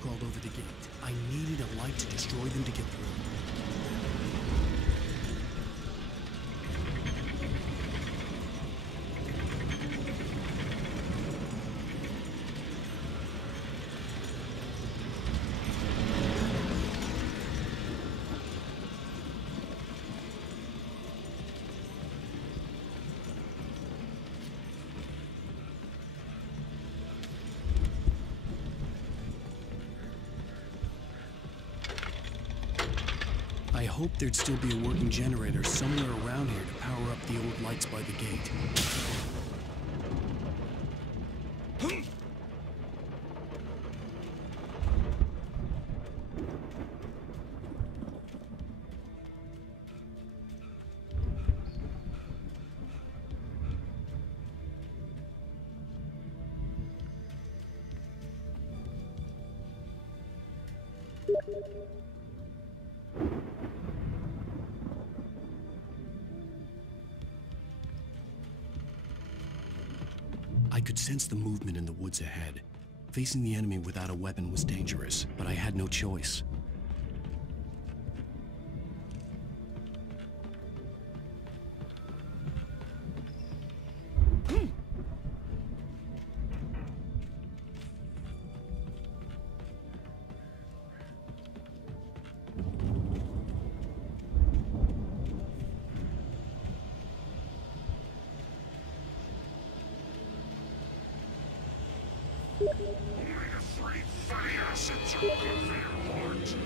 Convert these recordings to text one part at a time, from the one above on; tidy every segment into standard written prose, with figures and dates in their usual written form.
Crawled over the gate. I needed a light to destroy them to get through. I hoped there'd still be a working generator somewhere around here to power up the old lights by the gate. I could sense the movement in the woods ahead. Facing the enemy without a weapon was dangerous, but I had no choice. Only 3 fatty acids are good for your heart.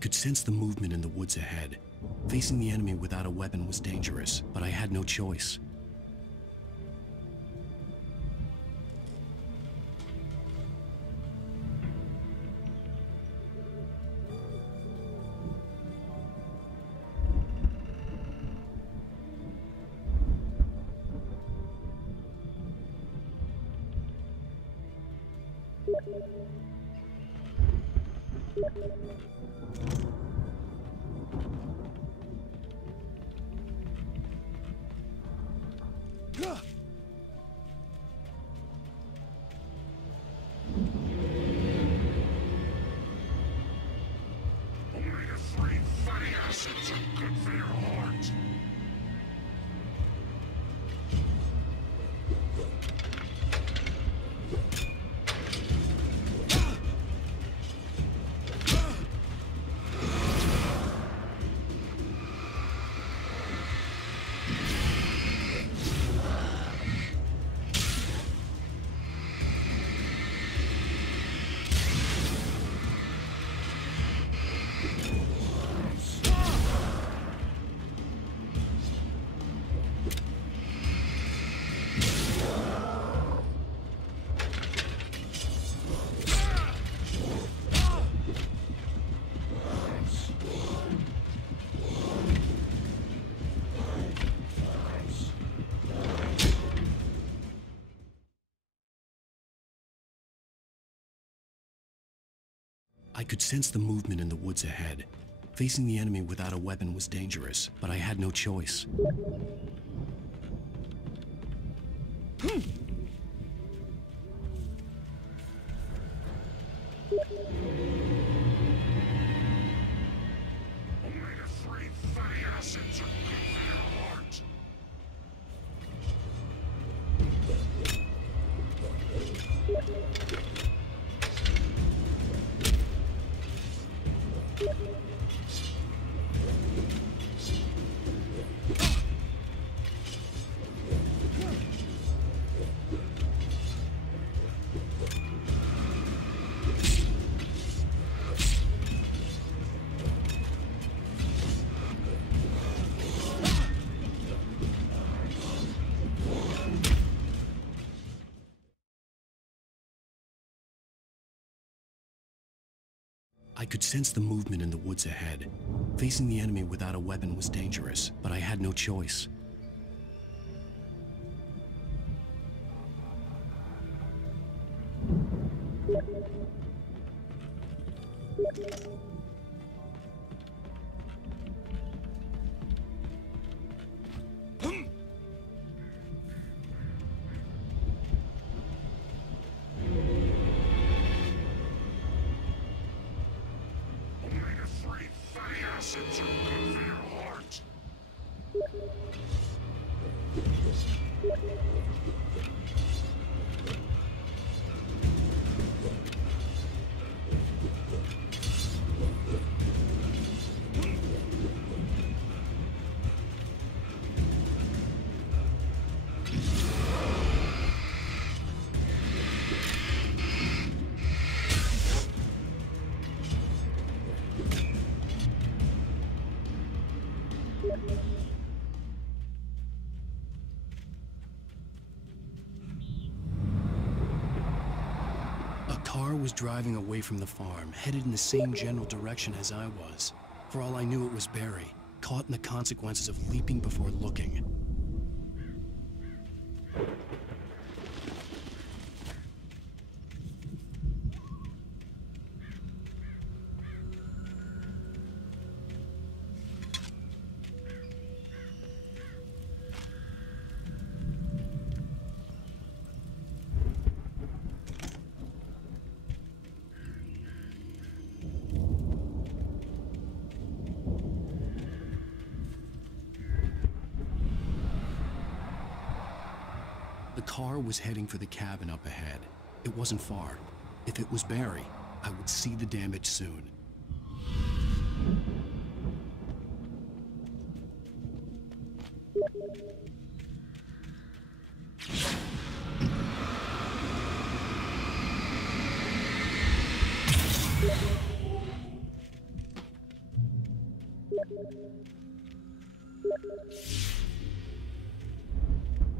could sense the movement in the woods ahead. Facing the enemy without a weapon was dangerous, but I had no choice. Omega-3 fatty acids are good for your heart. I could sense the movement in the woods ahead. Facing the enemy without a weapon was dangerous, but I had no choice. Omega-3 fatty acids are good for your heart. I could sense the movement in the woods ahead. Facing the enemy without a weapon was dangerous, but I had no choice. Omega-3 fatty acids are good for your heart. A car was driving away from the farm, headed in the same general direction as I was. For all I knew, it was Barry, caught in the consequences of leaping before looking. The car was heading for the cabin up ahead. It wasn't far. If it was Barry, I would see the damage soon.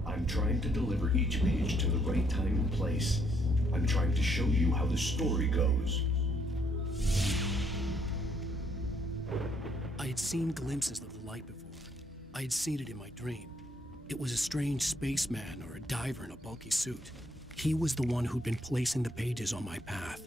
I'm trying to deliver each page to the right time and place. I'm trying to show you how the story goes. I had seen glimpses of the light before. I had seen it in my dream. It was a strange spaceman or a diver in a bulky suit. He was the one who'd been placing the pages on my path.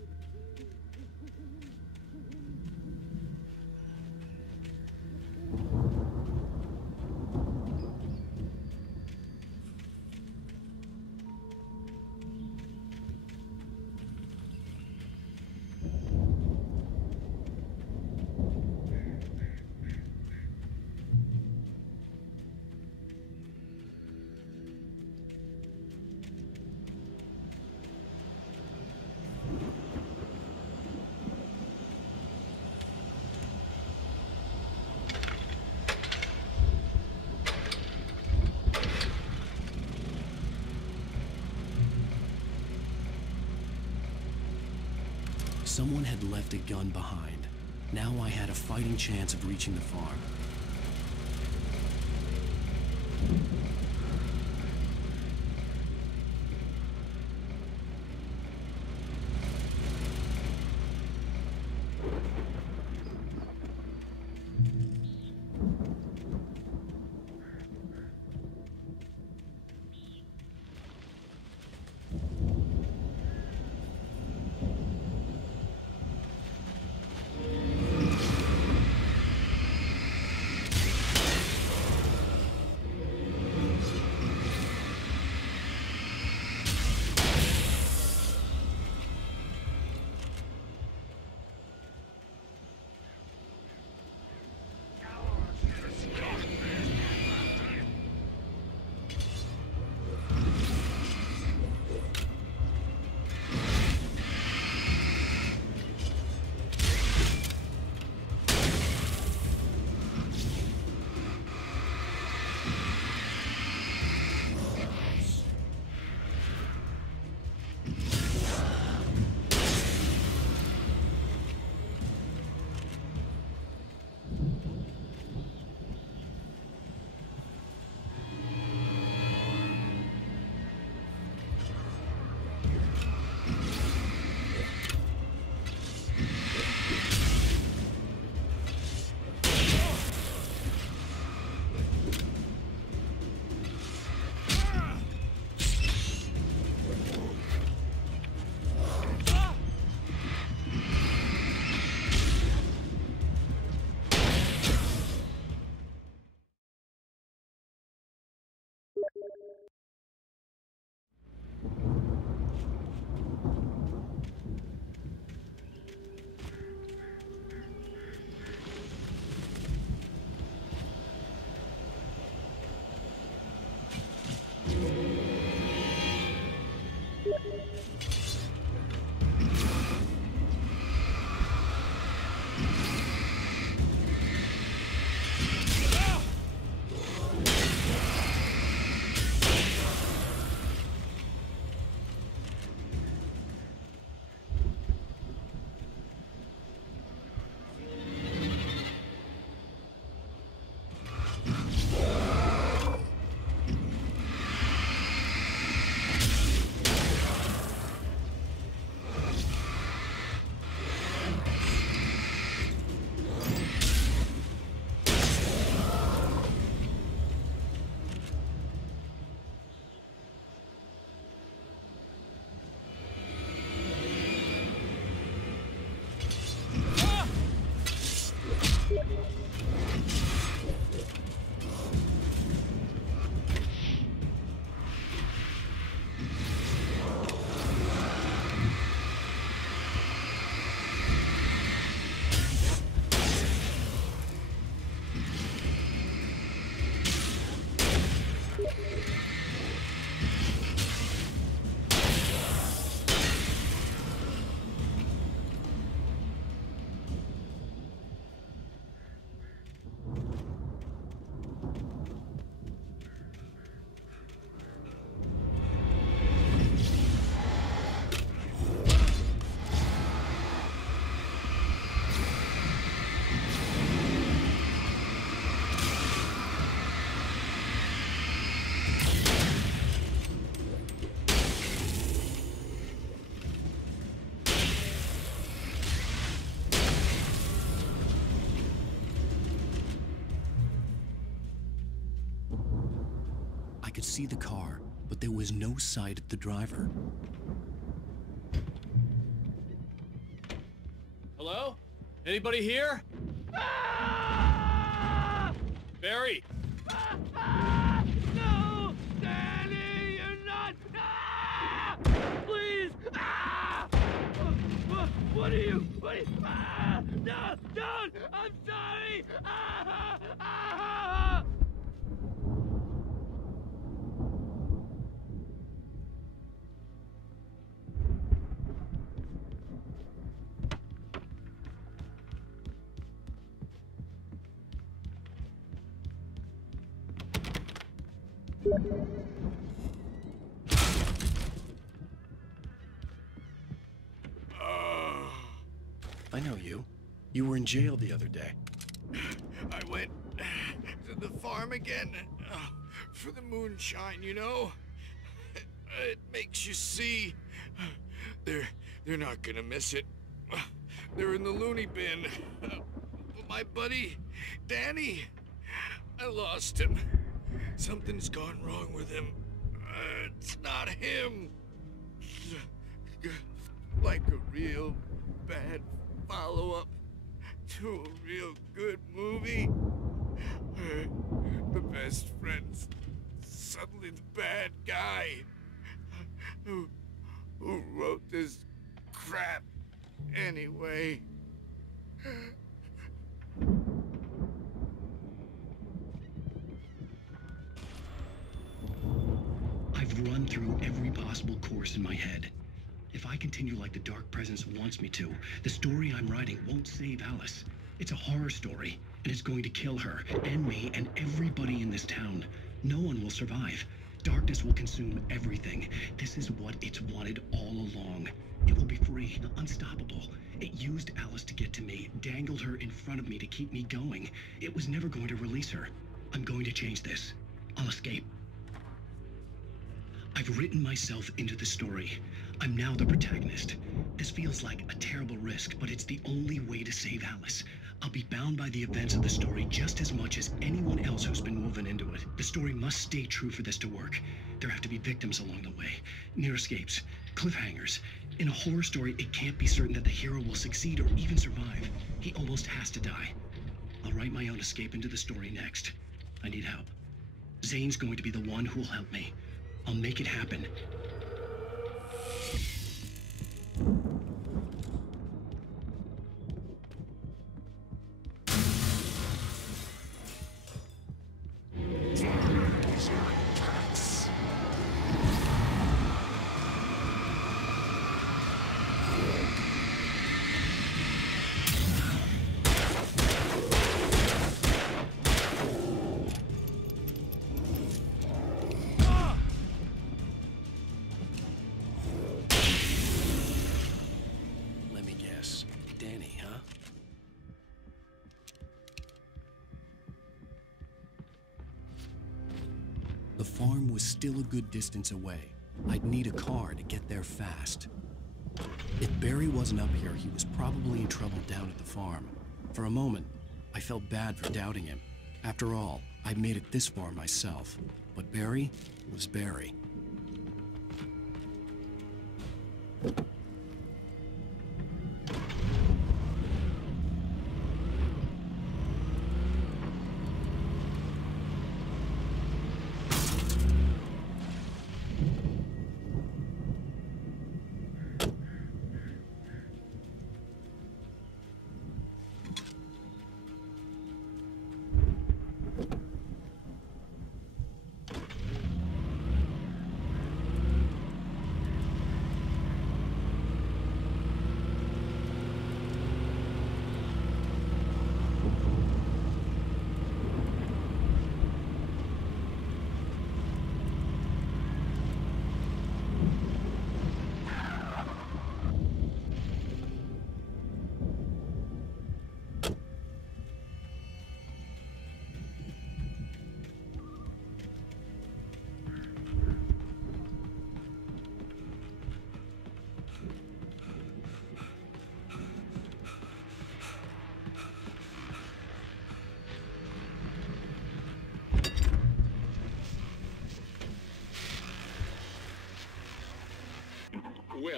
Someone had left a gun behind. Now I had a fighting chance of reaching the farm. could see the car, but there was no sight of the driver. Hello? Anybody here? Barry! No! Danny, you're not! Please! What are you? No! Don't! I'm sorry! I know you. You were in jail the other day. I went to the farm again for the moonshine, you know? It makes you see. They're not gonna miss it. They're in the loony bin. My buddy, Danny, I lost him. Something's gone wrong with him. It's not him. Like a real bad follow-up to a real good movie. The best friend's suddenly the bad guy. Who wrote this crap anyway? I've run through every possible course in my head. If I continue like the Dark Presence wants me to, the story I'm writing won't save Alice. It's a horror story, and it's going to kill her, and me, and everybody in this town. No one will survive. Darkness will consume everything. This is what it's wanted all along. It will be free, unstoppable. It used Alice to get to me, dangled her in front of me to keep me going. It was never going to release her. I'm going to change this. I'll escape. I've written myself into the story. I'm now the protagonist. This feels like a terrible risk, but it's the only way to save Alice. I'll be bound by the events of the story just as much as anyone else who's been woven into it. The story must stay true for this to work. There have to be victims along the way, near escapes, cliffhangers. In a horror story, it can't be certain that the hero will succeed or even survive. He almost has to die. I'll write my own escape into the story next. I need help. Zane's going to be the one who'll help me. I'll make it happen. The farm was still a good distance away. I'd need a car to get there fast. If Barry wasn't up here, he was probably in trouble down at the farm. For a moment, I felt bad for doubting him. After all, I'd made it this far myself. But Barry was Barry.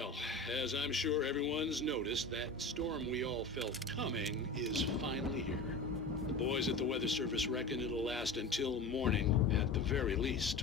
Well, as I'm sure everyone's noticed, that storm we all felt coming is finally here. The boys at the Weather Service reckon it'll last until morning at the very least.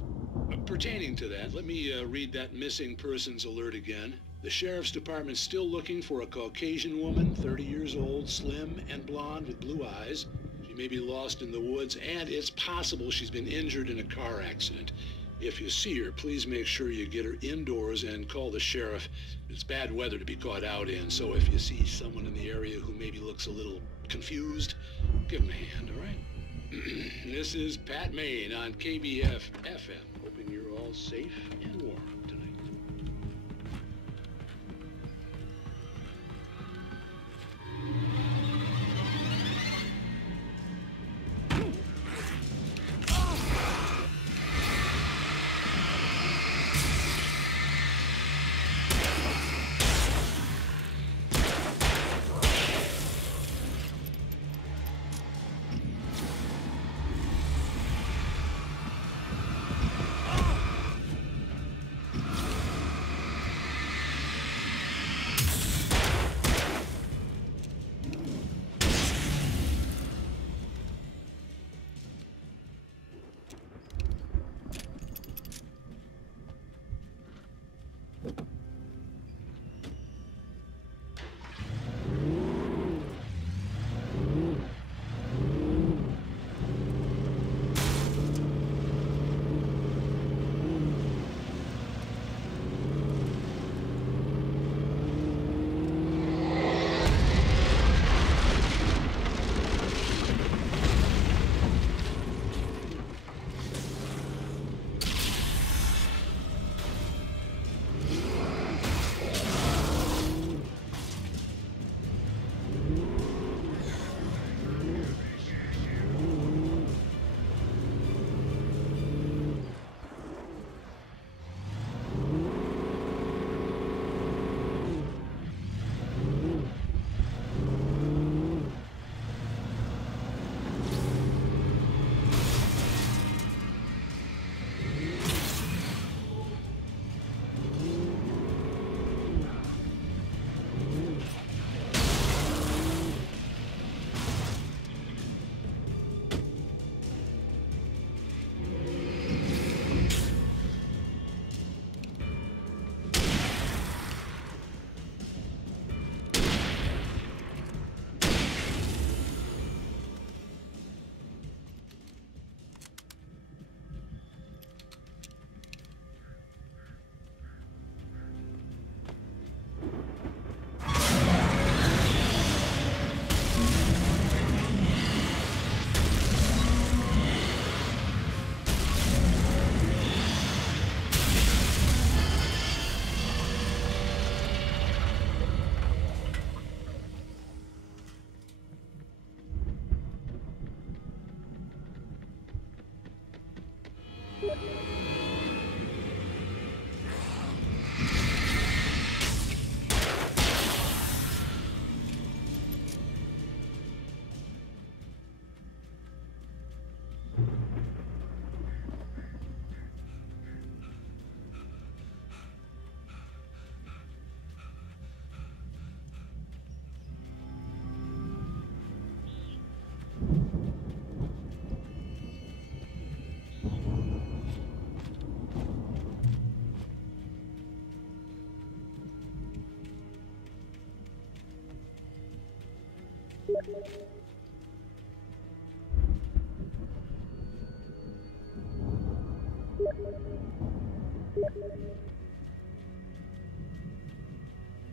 Pertaining to that, let me read that missing persons alert again. The Sheriff's Department's still looking for a Caucasian woman, 30 years old, slim and blonde with blue eyes. She may be lost in the woods, and it's possible she's been injured in a car accident. If you see her, please make sure you get her indoors and call the sheriff. It's bad weather to be caught out in, so if you see someone in the area who maybe looks a little confused, give them a hand, all right? This is Pat Maine on KBF-FM, hoping you're all safe and warm tonight.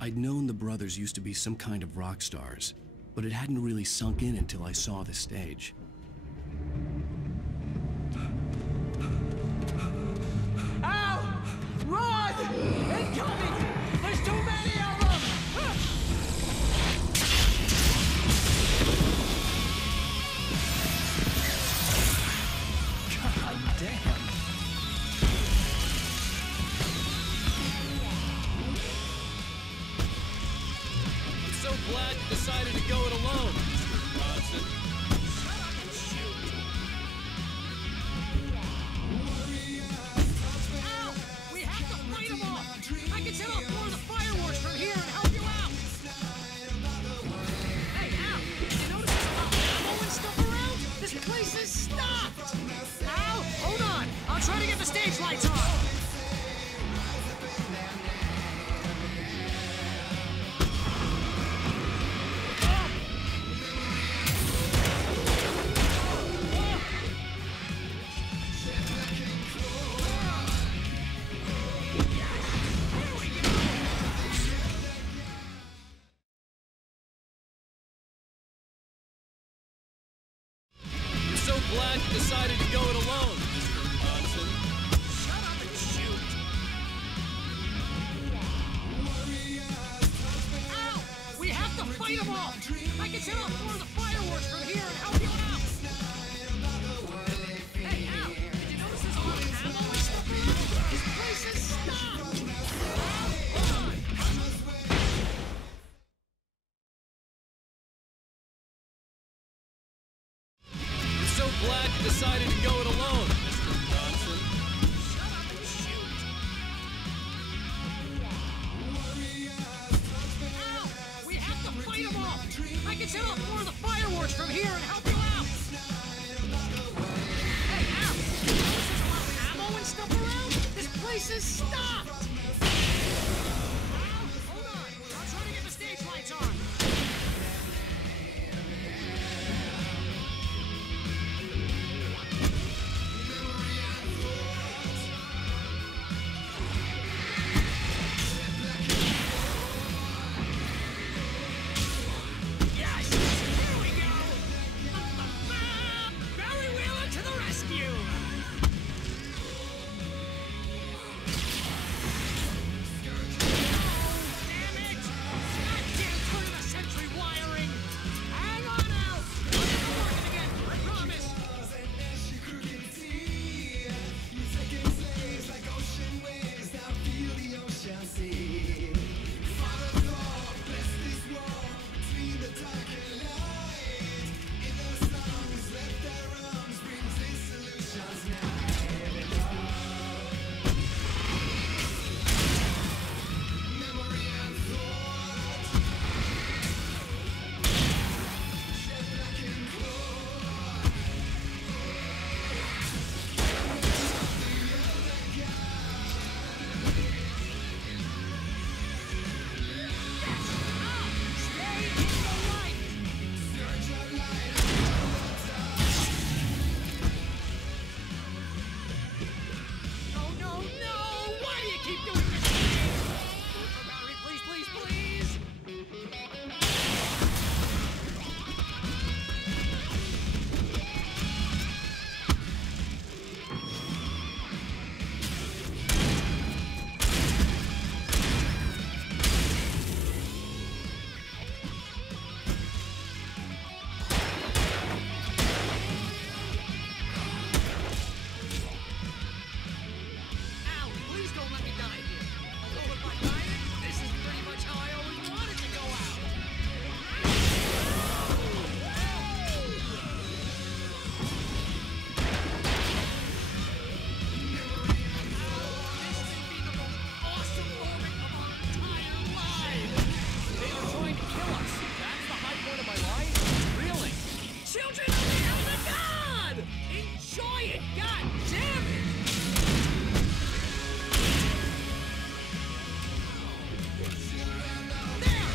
I'd known the brothers used to be some kind of rock stars, but it hadn't really sunk in until I saw the stage. Ow! Run! Incoming! There's too many of them! God damn! I'm so glad you decided to go it alone, Mr. Bronson. glad you decided to go it alone, Mr. Johnson. Shut up and shoot! Al! We have to fight them all! I can set off more of the fireworks from here and help you out! Hey, Al! Did you notice there's a lot of ammo and stuff around? This place is stopped! Hold on! We're so glad you decided to go it alone, Mr. Johnson. Shut up and shoot! Al! We have to fight them all! I can set off more of the fireworks from here and help you out! Hey, Al! Did you notice there's a lot of ammo and stuff around? This place is stopped! Al, hold on! I'm trying to get the stage lights on! Yes! Here we go! Barry Wheeler to the rescue! Damn it! Goddamn turn-of-the-century wiring! Hang on, Al! I'll get it working again, I promise! Stay in the light! Oh no, no! Why do you keep doing this to me? Barry, please, please, please! Al, please don't let me die here. Although if I die, this is pretty much how I always wanted to go out. This may be the most awesome moment of our entire lives. They are trying to kill us. That's the high point of my life? Really? Children of the Elder God! Enjoy it! God damn it! There!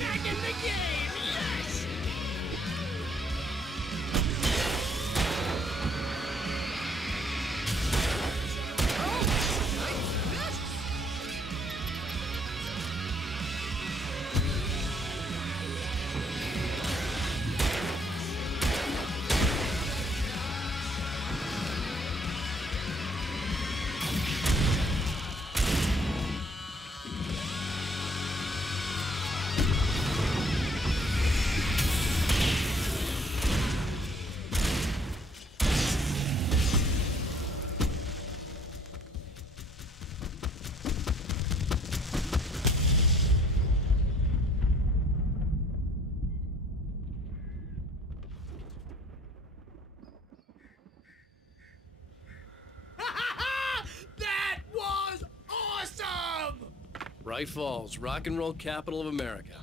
Back in the game! Yes! Oh! Like this? That was awesome! Bright Falls, rock and roll capital of America.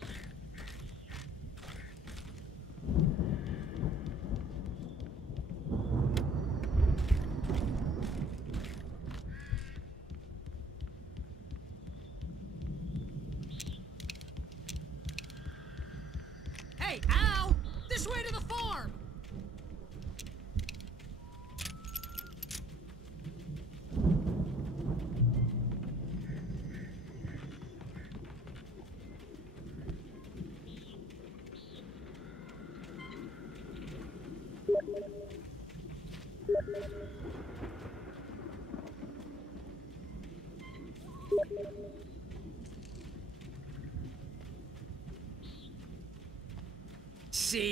Hey, Al! This way to the farm!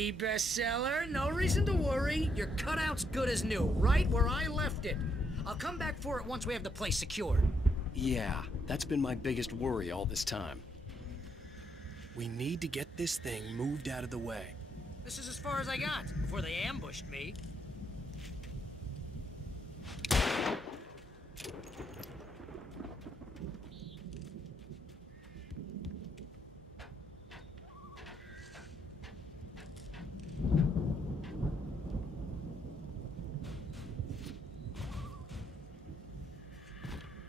TV bestseller. No reason to worry. Your cutout's good as new, right where I left it. I'll come back for it once we have the place secured. Yeah, that's been my biggest worry all this time. We need to get this thing moved out of the way. This is as far as I got before they ambushed me.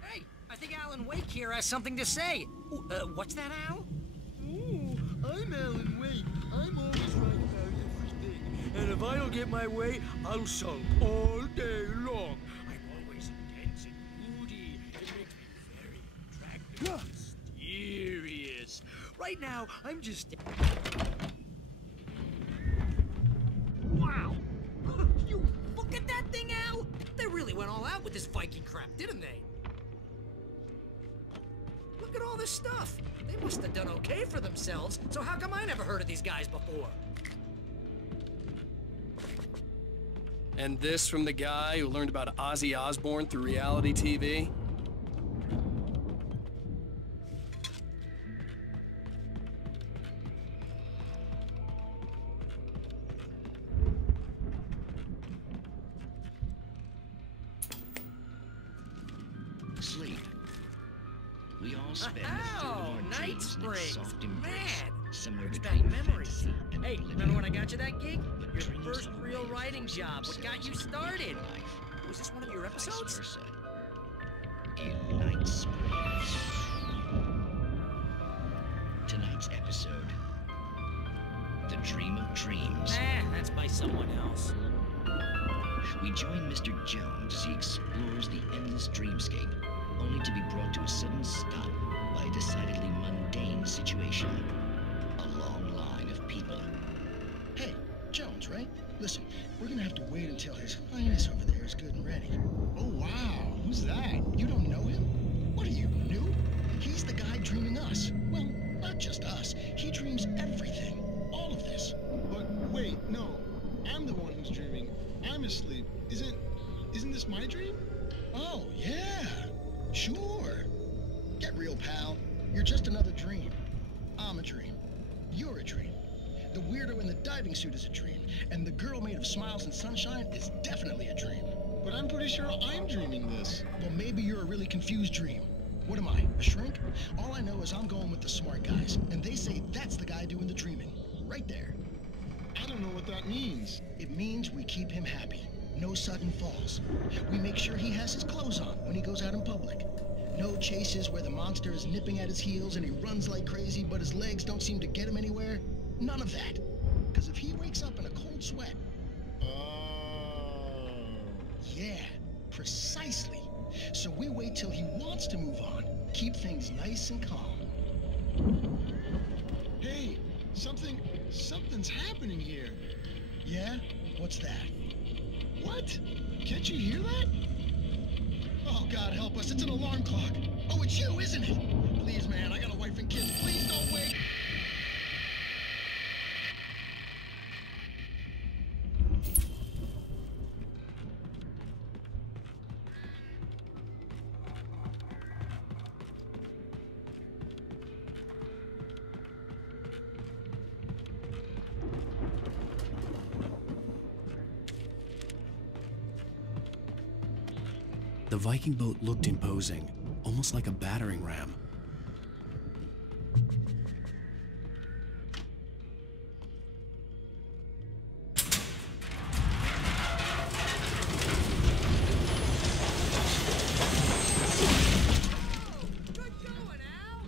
Hey, I think Alan Wake here has something to say. Ooh, what's that, Al? Ooh, I'm Alan Wake. I'm always right about everything. And if I don't get my way, I'll sulk all day long. I'm always intense and moody. It makes me very attractive and mysterious. Right now, I'm just... Wow! You look at that thing, Al! They really went all out with this Viking crap, didn't they? Look at all this stuff. They must have done okay for themselves, so how come I never heard of these guys before? And this from the guy who learned about Ozzy Osbourne through reality TV? Sleep. We all spend the third of our Night dreams in its Springs. soft embrace, Man, somewhere brings between back memories. fantasy and Hey, oblivion. remember when I got you that gig? But Your dreams first have a real way of writing forcing job. What got you themselves started? into life, Was this one of your vice episodes? versa. In Night Springs. Tonight's episode, The Dream of Dreams. That's by someone else. We join Mr. Jones as he explores the endless dreamscape, only to be brought to a sudden stop by a decidedly mundane situation. A long line of people. Hey, Jones, right? Listen, we're gonna have to wait until His Highness over there is good and ready. Oh, wow. Who's that? You don't know him? What are you, new? He's the guy dreaming us. Well, not just us. He dreams everything. All of this. But wait, no. I'm the one who's dreaming. I'm asleep. Isn't this my dream? Oh, yeah. Sure. Get real, pal. You're just another dream. I'm a dream. You're a dream. The weirdo in the diving suit is a dream, and the girl made of smiles and sunshine is definitely a dream. But I'm pretty sure I'm dreaming this. Well, maybe you're a really confused dream. What am I, a shrink? All I know is I'm going with the smart guys, and they say that's the guy doing the dreaming. Right there. I don't know what that means. It means we keep him happy. No sudden falls. We make sure he has his clothes on when he goes out in public. No chases where the monster is nipping at his heels and he runs like crazy, but his legs don't seem to get him anywhere. None of that. Because if he wakes up in a cold sweat... Yeah, precisely. So we wait till he wants to move on. Keep things nice and calm. Hey, something's happening here. Yeah? What's that? What? Can't you hear that? Oh, God help us, it's an alarm clock. Oh, it's you, isn't it? Please, man, I got a wife and kids. Please don't wake... The Viking boat looked imposing, almost like a battering ram. Good going, Al!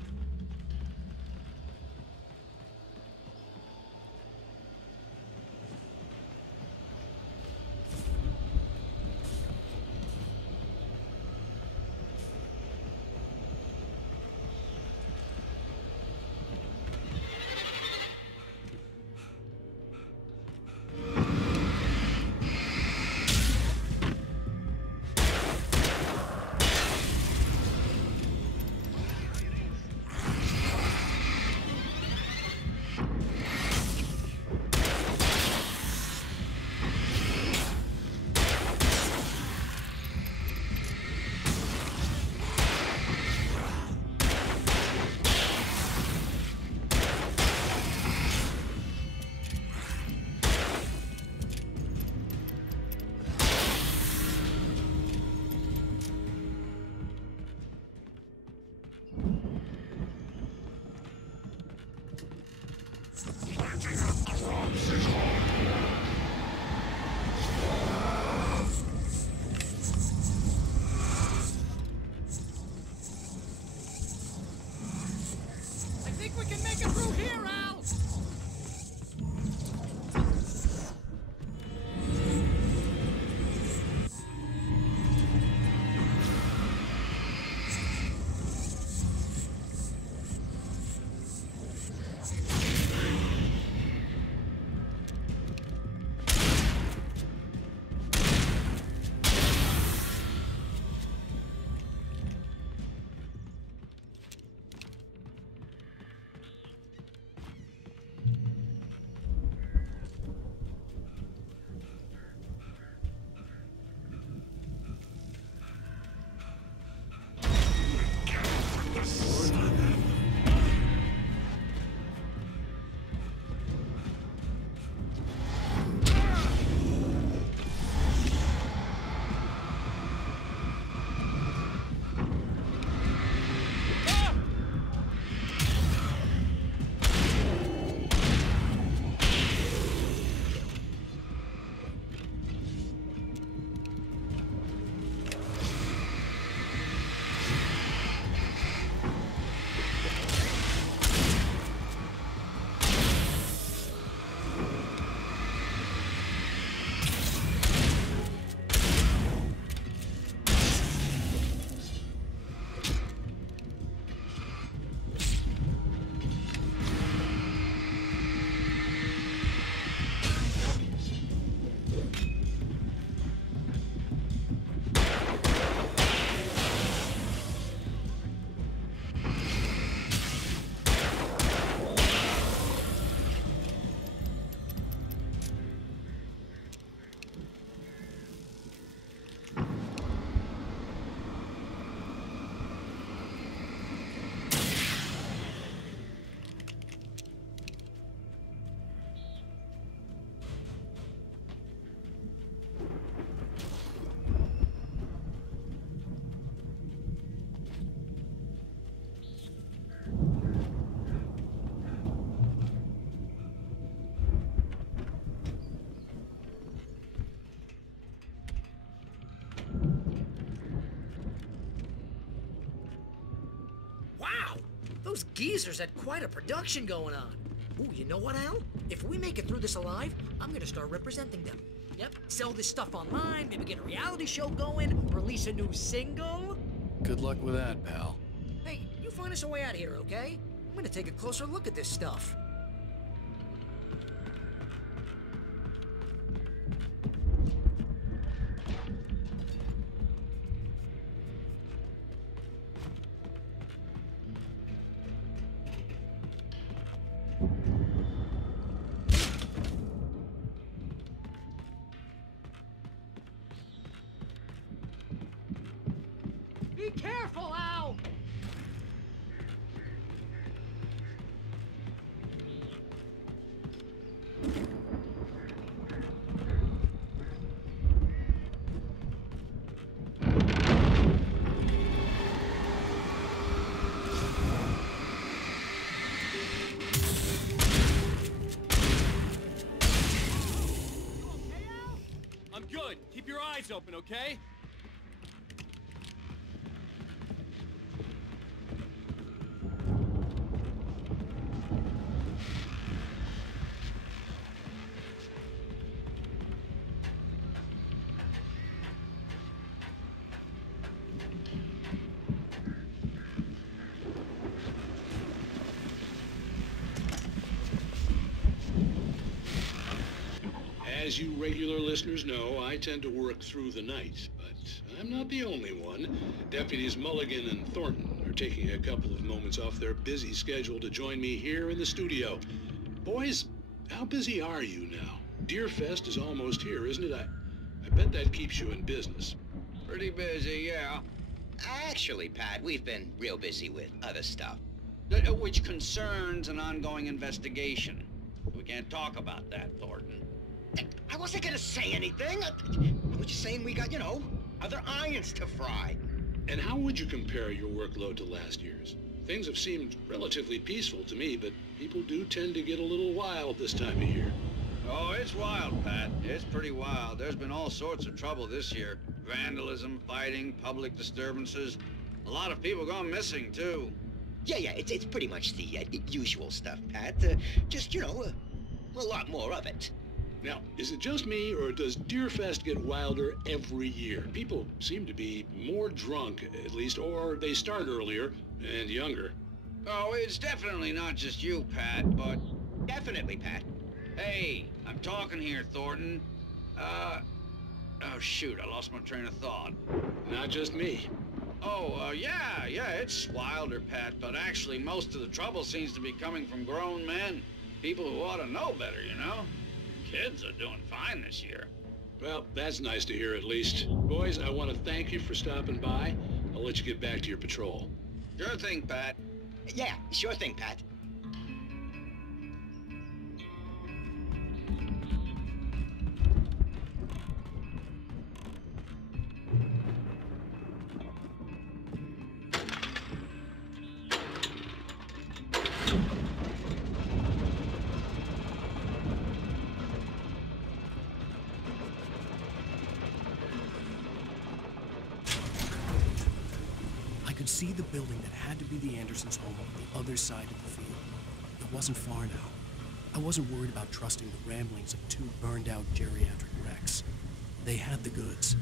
Those geezers had quite a production going on. Ooh, you know what, Al? If we make it through this alive, I'm gonna start representing them. Yep, sell this stuff online, maybe get a reality show going, release a new single. Good luck with that, pal. Hey, you find us a way out of here, okay? I'm gonna take a closer look at this stuff. Be careful, Al! I'm good. Keep your eyes open, okay? As you regular listeners know, I tend to work through the night, but I'm not the only one. Deputies Mulligan and Thornton are taking a couple of moments off their busy schedule to join me here in the studio. Boys, how busy are you now? Deerfest is almost here, isn't it? I bet that keeps you in business. Pretty busy, yeah. Actually, Pat, we've been real busy with other stuff. Which concerns an ongoing investigation. We can't talk about that, Thornton. I wasn't gonna say anything. I was just saying we got, other irons to fry. And how would you compare your workload to last year's? Things have seemed relatively peaceful to me, but people do tend to get a little wild this time of year. Oh, it's wild, Pat. It's pretty wild. There's been all sorts of trouble this year. Vandalism, fighting, public disturbances. A lot of people gone missing, too. Yeah, it's pretty much the usual stuff, Pat. Just, a lot more of it. Now, is it just me, or does Deerfest get wilder every year? People seem to be more drunk, at least, or they start earlier and younger. Oh, it's definitely not just you, Pat, but... Definitely, Pat. Hey, I'm talking here, Thornton. Oh, shoot, I lost my train of thought. Not just me. Oh, yeah, it's wilder, Pat, but actually most of the trouble seems to be coming from grown men. People who ought to know better, Kids are doing fine this year. Well, that's nice to hear at least. Boys, I want to thank you for stopping by. I'll let you get back to your patrol. Sure thing, Pat. Yeah, sure thing, Pat. I could see the building that had to be the Andersons' home on the other side of the field. It wasn't far now. I wasn't worried about trusting the ramblings of two burned-out geriatric wrecks. They had the goods.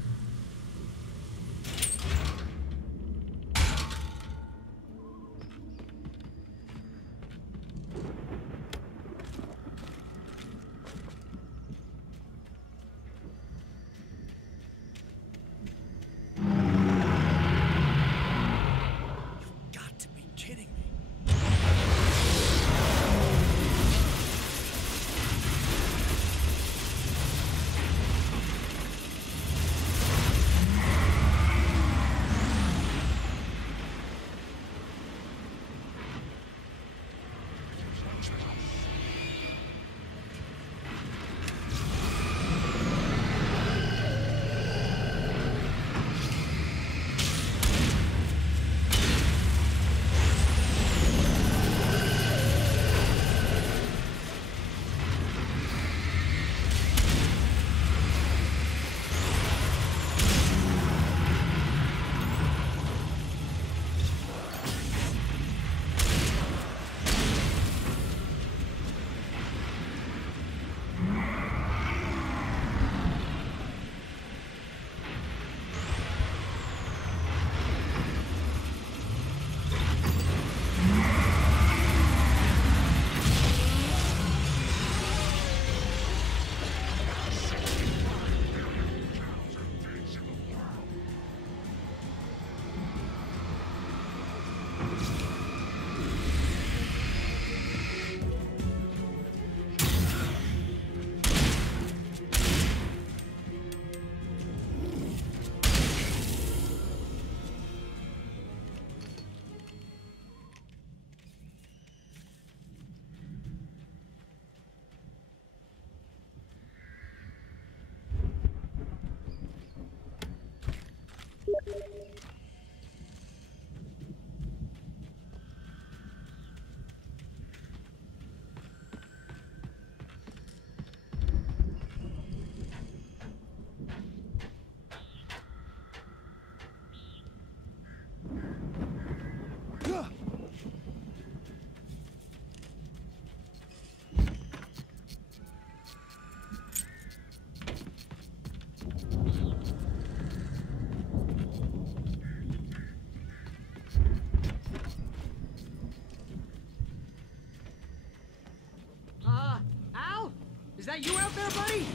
Al? Is that you out there, buddy?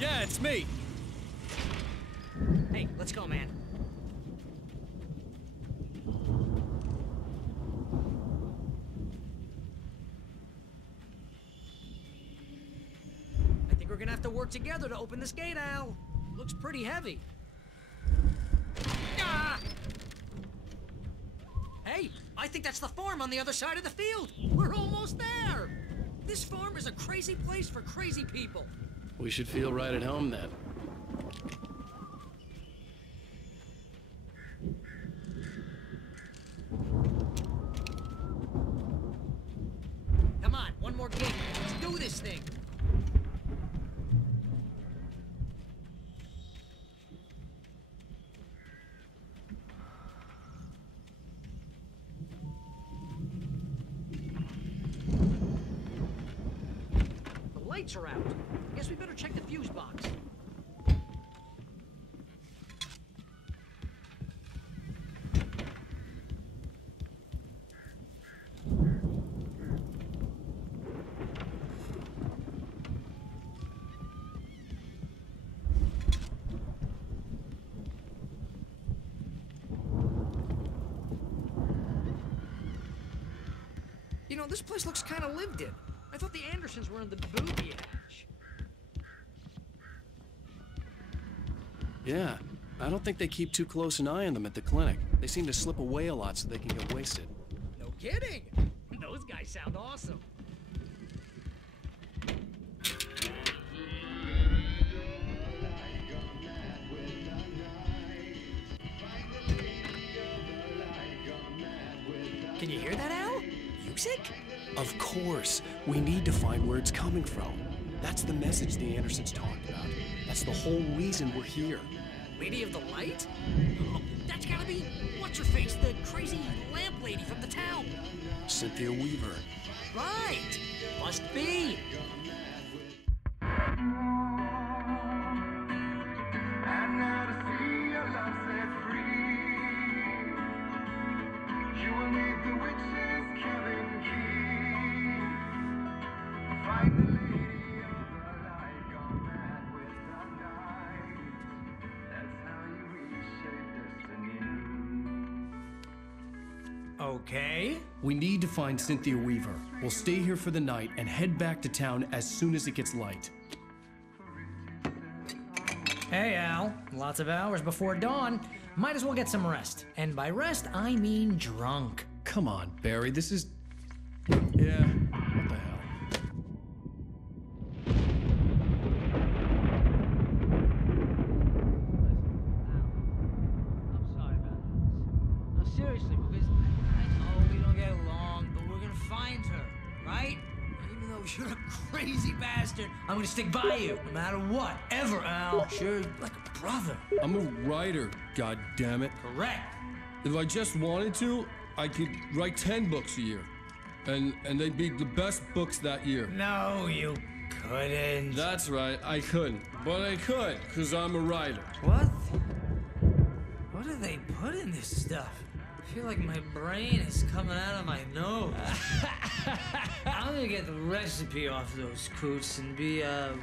Yeah, it's me. Hey, let's go, man. I think we're gonna have to work together to open this gate, Al. Looks pretty heavy. Ah! Hey, I think that's the farm on the other side of the field. We're almost there. This farm is a crazy place for crazy people. We should feel right at home then. Come on, one more gate. Let's do this thing. The lights are out. Guess we better check the fuse box. You know, this place looks kind of lived in. I thought the Andersons were in the booby hatch. Yeah, I don't think they keep too close an eye on them at the clinic. They seem to slip away a lot so they can get wasted. No kidding. Those guys sound awesome. Can you hear that, Al? Music? Of course. We need to find where it's coming from. That's the message the Andersons talked about. That's the whole reason we're here. Lady of the Light? Oh, that's gotta be what's-her-face, the crazy lamp lady from the town. Cynthia Weaver. Right. Must be. Okay. We need to find Cynthia Weaver. We'll stay here for the night and head back to town as soon as it gets light. Hey, Al. Lots of hours before dawn. Might as well get some rest. And by rest, I mean drunk. Come on, Barry, this is... Yeah, what the hell? I'm sorry about this. No, seriously, because I know we don't get along, but we're gonna find her, right? Even though you're a crazy bastard, I'm gonna stick by you, no matter what, ever, Al. Sure, like a brother. I'm a writer, goddammit. Correct. If I just wanted to, I could write 10 books a year. And they'd be the best books that year. No, you couldn't. That's right, I couldn't. But I could, because I'm a writer. What? What do they put in this stuff? I feel like my brain is coming out of my nose. I'm gonna get the recipe off those coots and be a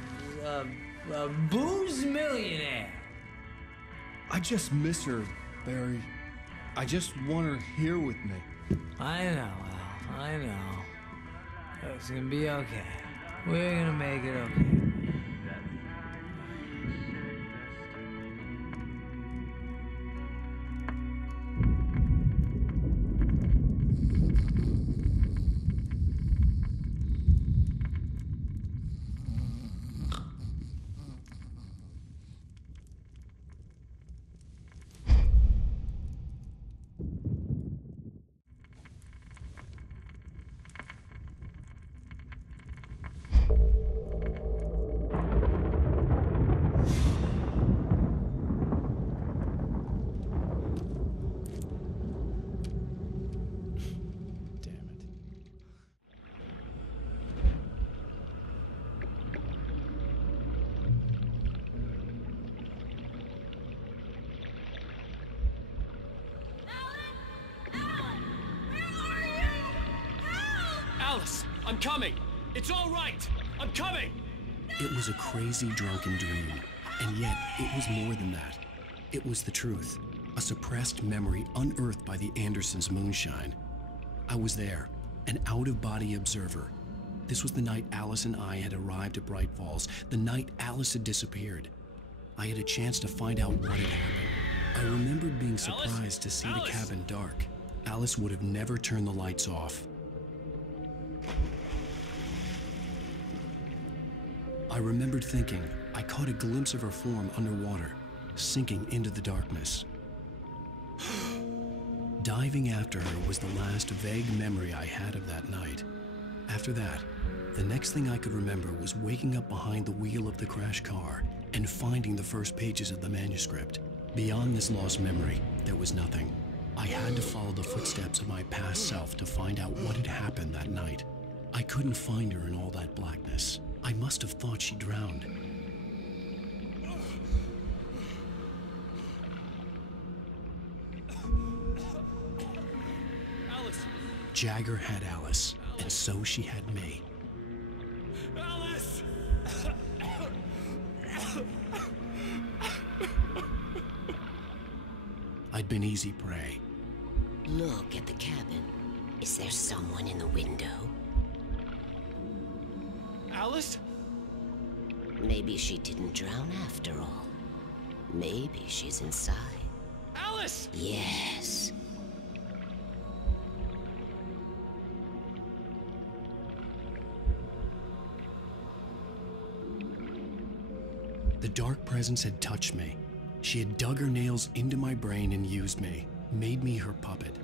booze millionaire. I just miss her, Barry. I just want her here with me. I know, Al. I know. It's gonna be okay. We're gonna make it okay. I'm coming! It's all right! I'm coming! It was a crazy, drunken dream, and yet it was more than that. It was the truth, a suppressed memory unearthed by the Andersons' moonshine. I was there, an out-of-body observer. This was the night Alice and I had arrived at Bright Falls, the night Alice had disappeared. I had a chance to find out what had happened. I remembered being surprised to see the cabin dark. Alice would have never turned the lights off. I remembered thinking I caught a glimpse of her form underwater, sinking into the darkness. Diving after her was the last vague memory I had of that night. After that, the next thing I could remember was waking up behind the wheel of the crashed car and finding the first pages of the manuscript. Beyond this lost memory, there was nothing. I had to follow the footsteps of my past self to find out what had happened that night. I couldn't find her in all that blackness. I must have thought she drowned. Alice! Jagger had Alice, and so she had me. Alice! I'd been easy prey. Look at the cabin. Is there someone in the window? Alice? Maybe she didn't drown after all. Maybe she's inside. Alice! Yes. The dark presence had touched me. She had dug her nails into my brain and used me, made me her puppet.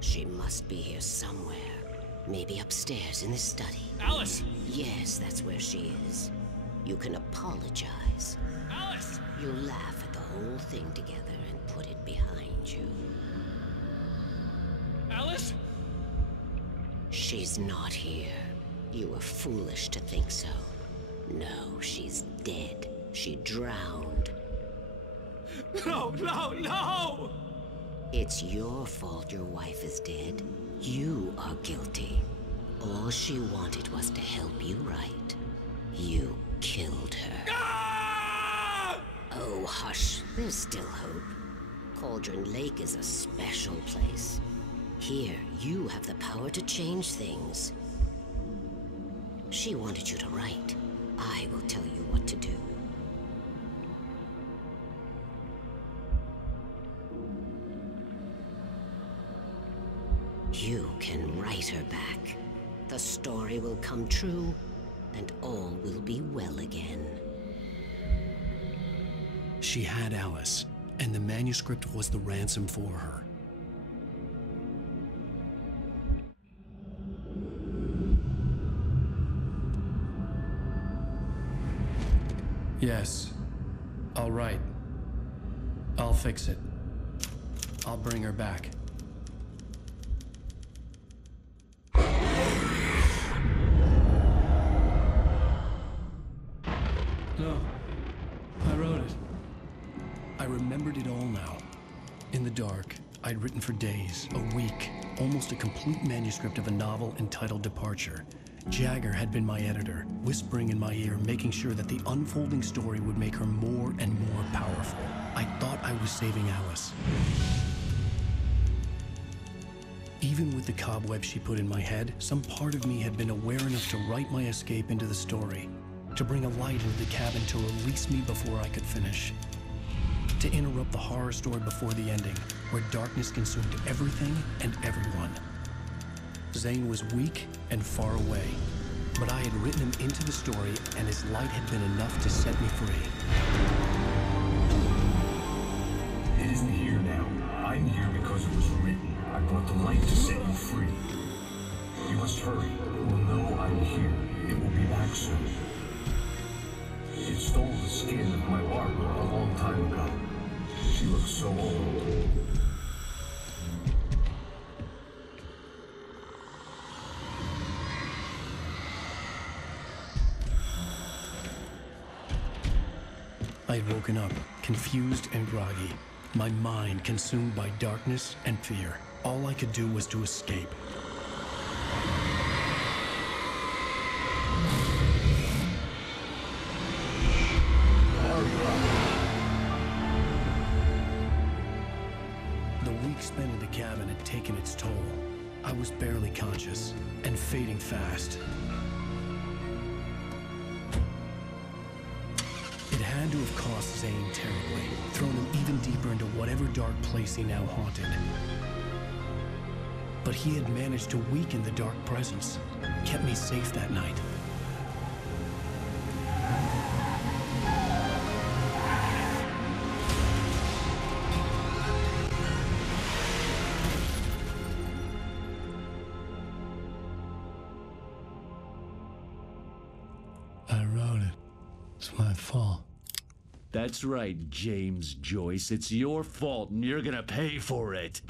She must be here somewhere. Maybe upstairs in the study. Alice! Yes, that's where she is. You can apologize. Alice! You'll laugh at the whole thing together and put it behind you. Alice? She's not here. You were foolish to think so. No, she's dead. She drowned. No, no, no! It's your fault your wife is dead. You are guilty. All she wanted was to help you right. You killed her. Ah! Oh, hush. There's still hope. Cauldron Lake is a special place. Here, you have the power to change things. She wanted you to write. I will tell you what to do. You can write her back. The story will come true, and all will be well again. She had Alice, and the manuscript was the ransom for her. Yes, I'll write. I'll fix it. I'll bring her back. No, I wrote it. I remembered it all now. In the dark, I'd written for days, a week, almost a complete manuscript of a novel entitled Departure. Jagger had been my editor, whispering in my ear, making sure that the unfolding story would make her more and more powerful. I thought I was saving Alice. Even with the cobwebs she put in my head, some part of me had been aware enough to write my escape into the story, to bring a light into the cabin to release me before I could finish, to interrupt the horror story before the ending, where darkness consumed everything and everyone. Zane was weak and far away, but I had written him into the story, and his light had been enough to set me free. It isn't here now. I'm here because it was written. I brought the light to set you free. You must hurry. It will know I'm here. It will be back soon. It stole the skin of my Barbara a long time ago. She looks so old. I had woken up, confused and groggy. My mind consumed by darkness and fear. All I could do was to escape. The week spent in the cabin had taken its toll. I was barely conscious and fading fast. It had to have cost Zane terribly, thrown him even deeper into whatever dark place he now haunted. But he had managed to weaken the dark presence, kept me safe that night. I wrote it. It's my fault. That's right, James Joyce. It's your fault, and you're gonna pay for it.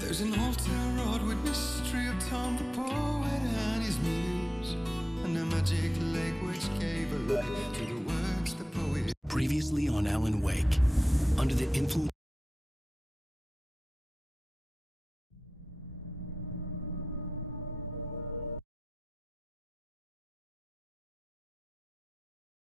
There's an old town road with mystery of Tom the poet and his muse, and a magic lake which gave a life to the words the poet. Previously on Alan Wake, under the influence